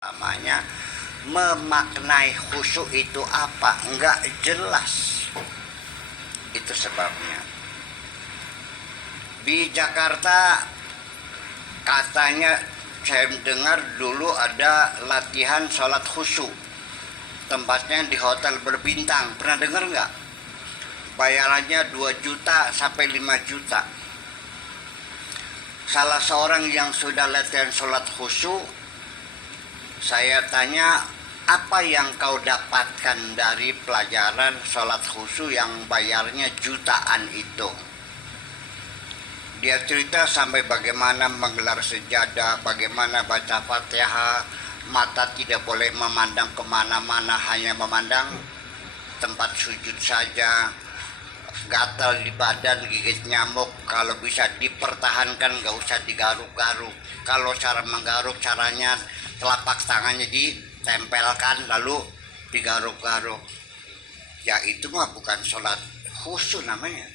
Namanya memaknai khusyuk itu apa? Enggak jelas. Itu sebabnya. Di Jakarta katanya saya dengar dulu ada latihan sholat khusyuk. Tempatnya di hotel berbintang. Pernah dengar nggak? Bayarannya 2 juta sampai 5 juta. Salah seorang yang sudah latihan sholat khusyuk, saya tanya, apa yang kau dapatkan dari pelajaran sholat khusyuk yang bayarnya jutaan itu? Dia cerita sampai bagaimana menggelar sejadah, bagaimana baca Fatihah, mata tidak boleh memandang kemana-mana, hanya memandang tempat sujud saja. Gatal di badan, gigit nyamuk, kalau bisa dipertahankan, gak usah digaruk-garuk. Kalau cara menggaruk, caranya telapak tangannya ditempelkan lalu digaruk-garuk. Ya itu mah bukan sholat khusyuk namanya.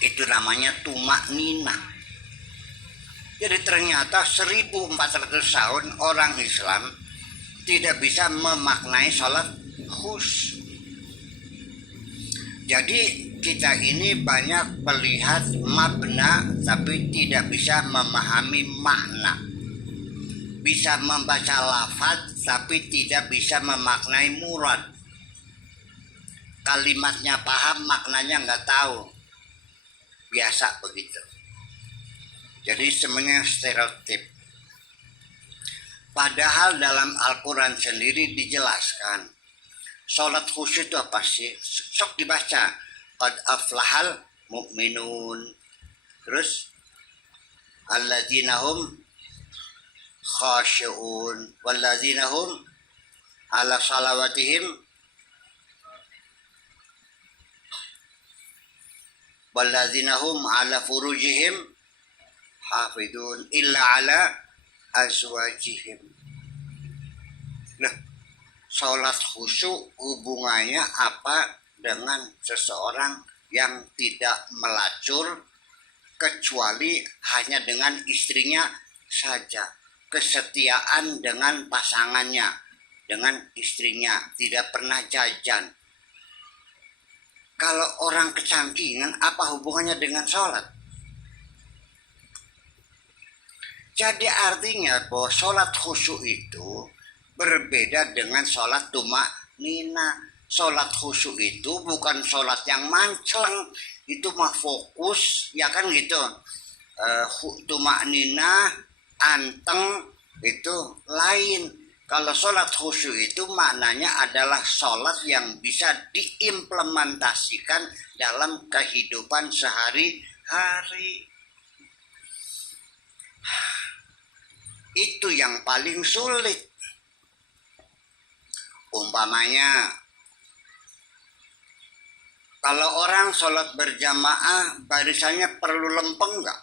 Itu namanya tumak nina. Jadi ternyata 1400 tahun orang Islam tidak bisa memaknai sholat khusyuk. Jadi kita ini banyak melihat makna tapi tidak bisa memahami makna. Bisa membaca lafaz tapi tidak bisa memaknai murad. Kalimatnya paham, maknanya nggak tahu. Biasa begitu. Jadi semuanya stereotip. Padahal dalam Al-Quran sendiri dijelaskan sholat khusyuk itu apa sih? Sok dibaca. Qad aflahal mu'minun. Terus alladzina hum khashi'un walladzina hum ala salawatihim walladzina hum ala furujihim hafidun illa ala azwajihim. Nah, sholat khusyuk hubungannya apa dengan seseorang yang tidak melacur kecuali hanya dengan istrinya saja. Kesetiaan dengan pasangannya, dengan istrinya, tidak pernah jajan. Kalau orang kecangkingan, apa hubungannya dengan sholat? Jadi artinya bahwa sholat khusyuk itu berbeda dengan sholat tumak nina. Sholat khusyuk itu bukan sholat yang mancleng, itu mah fokus, ya kan gitu. Tumak nina, anteng, itu lain. Kalau sholat khusyuk itu maknanya adalah sholat yang bisa diimplementasikan dalam kehidupan sehari-hari. Itu yang paling sulit. Umpamanya, kalau orang sholat berjamaah, barisannya perlu lempeng nggak?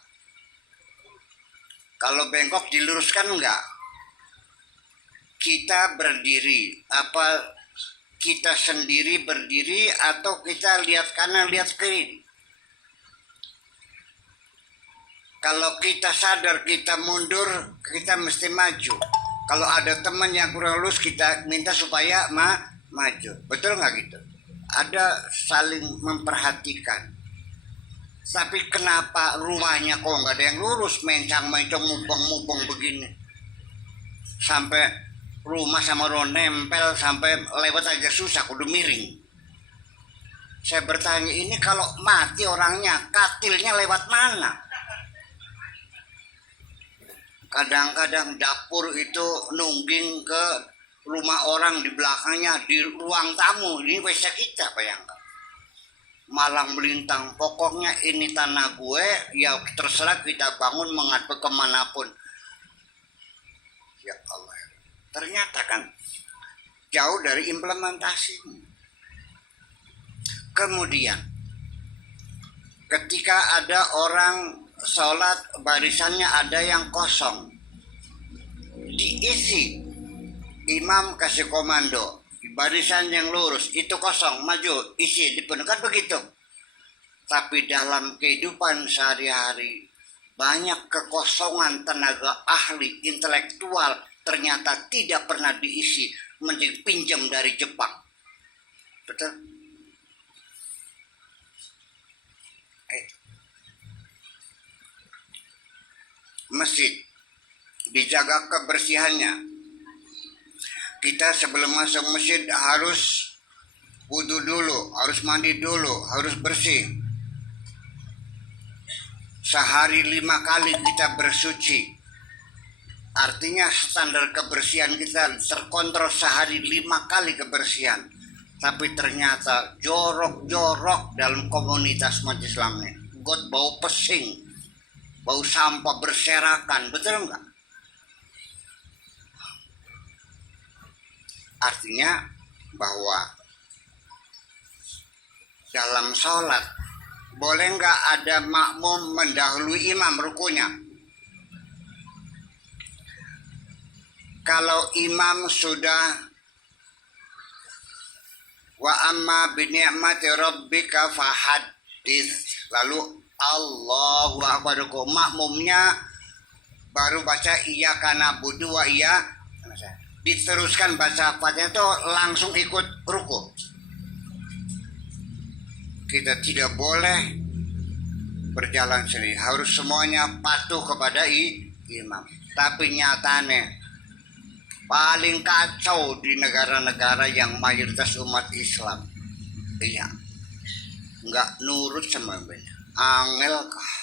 Kalau bengkok diluruskan nggak? Kita berdiri, apa kita sendiri berdiri atau kita lihat kanan, lihat kiri? Kalau kita sadar kita mundur, kita mesti maju. Kalau ada teman yang kurang lurus, kita minta supaya maju. Betul nggak gitu? Ada saling memperhatikan. Tapi kenapa rumahnya kok nggak ada yang lurus, mencang-mencong, mumpung-mumpung begini? Sampai rumah sama rumah nempel, sampai lewat aja susah, kudu miring. Saya bertanya, ini kalau mati orangnya, katilnya lewat mana? Kadang-kadang dapur itu nungging ke rumah orang di belakangnya, di ruang tamu. Ini pesta kita, bayangkan. Malang melintang, pokoknya ini tanah gue, ya terserah kita bangun menghadap kemanapun. Ya Allah, ternyata kan jauh dari implementasi. Kemudian ketika ada orang sholat, barisannya ada yang kosong, diisi. Imam kasih komando, barisan yang lurus itu kosong, maju, isi, dipenuhkan begitu. Tapi dalam kehidupan sehari-hari banyak kekosongan tenaga ahli intelektual ternyata tidak pernah diisi, menjadi pinjam dari Jepang. Betul? Masjid dijaga kebersihannya. Kita sebelum masuk masjid harus wudu dulu, harus mandi dulu, harus bersih. Sehari 5 kali kita bersuci. Artinya standar kebersihan kita terkontrol sehari 5 kali kebersihan. Tapi ternyata jorok-jorok dalam komunitas umat Islam ini. Got bau pesing, bau sampah berserakan, betul enggak? Artinya bahwa dalam sholat boleh nggak ada makmum mendahului imam rukunya? Kalau imam sudah wa amma bi ni'mati rabbika fahaddits, lalu Allahu akbar, makmumnya baru baca iyyaka na'budu wa iyyaka, diteruskan baca Fatihah itu langsung ikut ruku. Kita tidak boleh berjalan sendiri, harus semuanya patuh kepada imam. Tapi nyatanya paling kacau di negara-negara yang mayoritas umat Islam. Iya, nggak nurut sama benar. Angel kah?